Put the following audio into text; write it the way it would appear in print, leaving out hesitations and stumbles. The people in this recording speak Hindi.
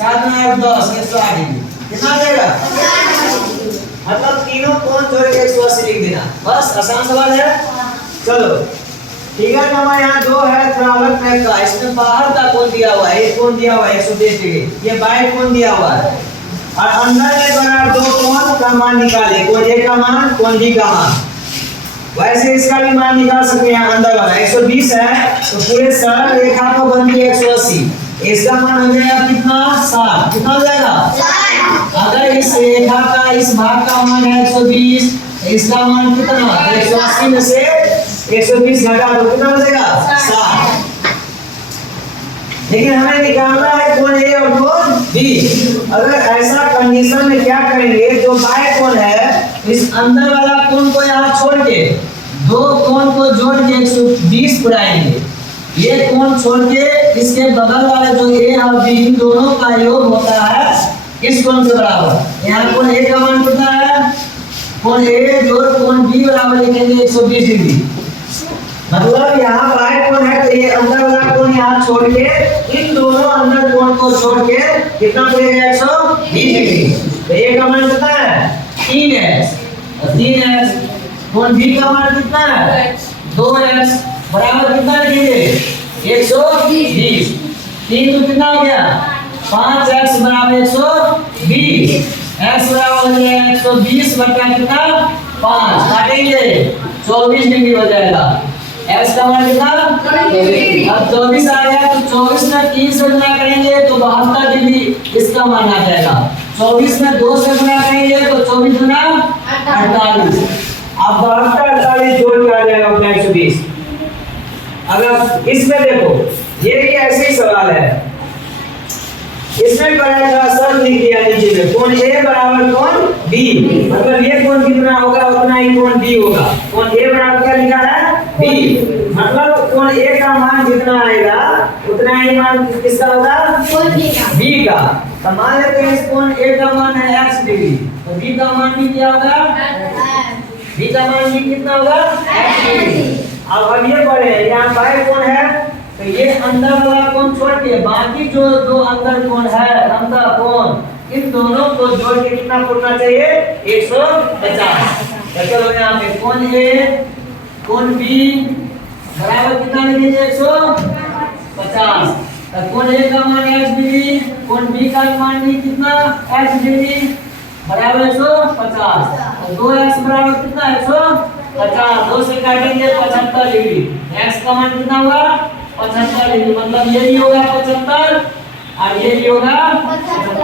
7 में 8 10 108 डिग्री कितना देगा मतलब तीनों कोण जोड़ के 180 लिख देना बस आसान सवाल है। चलो फिगर नंबर यहाँ 2 है थोड़ा अलग टाइप का इसमें बाहर का कोण दिया हुआ है ये कोण दिया हुआ है 120 डिग्री ये बाहर कोण दिया हुआ है और अंदर में बना दो कोण का मान निकाले कोण ए का मान कोण बी का मान वैसे इसका भी मान निकाल सकते हैं अंदर वाला 120 है तो पूरे सरल रेखा को बनती है 180 इसका मान हो जाएगा कितना 60 कितना हो जाएगा अगर इस रेखा का इस भाग का मान है 120 इसका मान कितना 180 में से 120 घटा दो कितना हो जाएगा 60 लेकिन हमें निकालना है कोण ए और कोण बी अगर ऐसा कंडीशन में क्या करेंगे जो बाएं कोण है इस अंदर वाला कोण को यहाँ छोड़ के दो कोण को जोड़ के 120 बुलाएंगे ये कोण छोड़ के इसके बगल वाले जो ए और बी इन दोनों का योग होता है इस कोण के बराबर यहाँ कोण ए का मान कितना है कोण ए जोड़ कोण बी बराबर लिखेंगे 120 डिग्री मतलब यहाँ बाएं कोण है तो ये अंदर वाला कोण यहाँ छोड़ के इन दोनों अंदर कोण को छोड़ के कितना पड़ेगा 120 डिग्री तो ए का मान कितना है 3x और 3x कोण बी का मान कितना है 2x बराबर कितना लिखेंगे 120 3 तो कितना हो गया 5x बराबर 120 x बराबर हो जाएगा 120 बटा कितना 5 काटेंगे 24 डिग्री हो जाएगा x का मान कितना 24 अब 24 आ गया तो 24 में 3 से गुणा करेंगे तो 72 डिग्री इसका मान आ जाएगा 24 में 2 से गुणा करेंगे तो 24 गुना 48 अब 72 48 जोड़ के आ जाएगा अपना 120 अगर इसमें देखो ये भी ऐसे ही सवाल है इसमें पहला शर्त लिख दिया नीचे में कोण ए बराबर कोण बी मतलब ये कोण कितना होगा उतना ही कोण बी होगा कोण ए बराबर क्या लिखा है बी मतलब कोण ए का मान जितना आएगा उतना ही मान किसका होगा कोण बी का तो मान लेते हैं इस कोण ए का मान है x डिग्री तो बी का मान भी क्या होगा बी का मान भी कितना होगा x डिग्री अब ये पढ़े यहाँ बाएं कोण है तो ये अंदर वाला कोण छोड़ के बाकी जो दो अंदर कोण है अंदर कोण इन दोनों को जोड़ के कितना पड़ना चाहिए 150 तो चलो यहाँ पे कोण ए कोण बी बराबर कितना लिखेंगे 150 तो कोण ए का मान x डिग्री कोण बी का मान भी कितना x डिग्री बराबर 150 और 2x बराबर कितना 150 2 से काटेंगे 75 डिग्री x का मान कितना होगा 75 डिग्री मतलब ये भी होगा 75 और ये भी होगा 75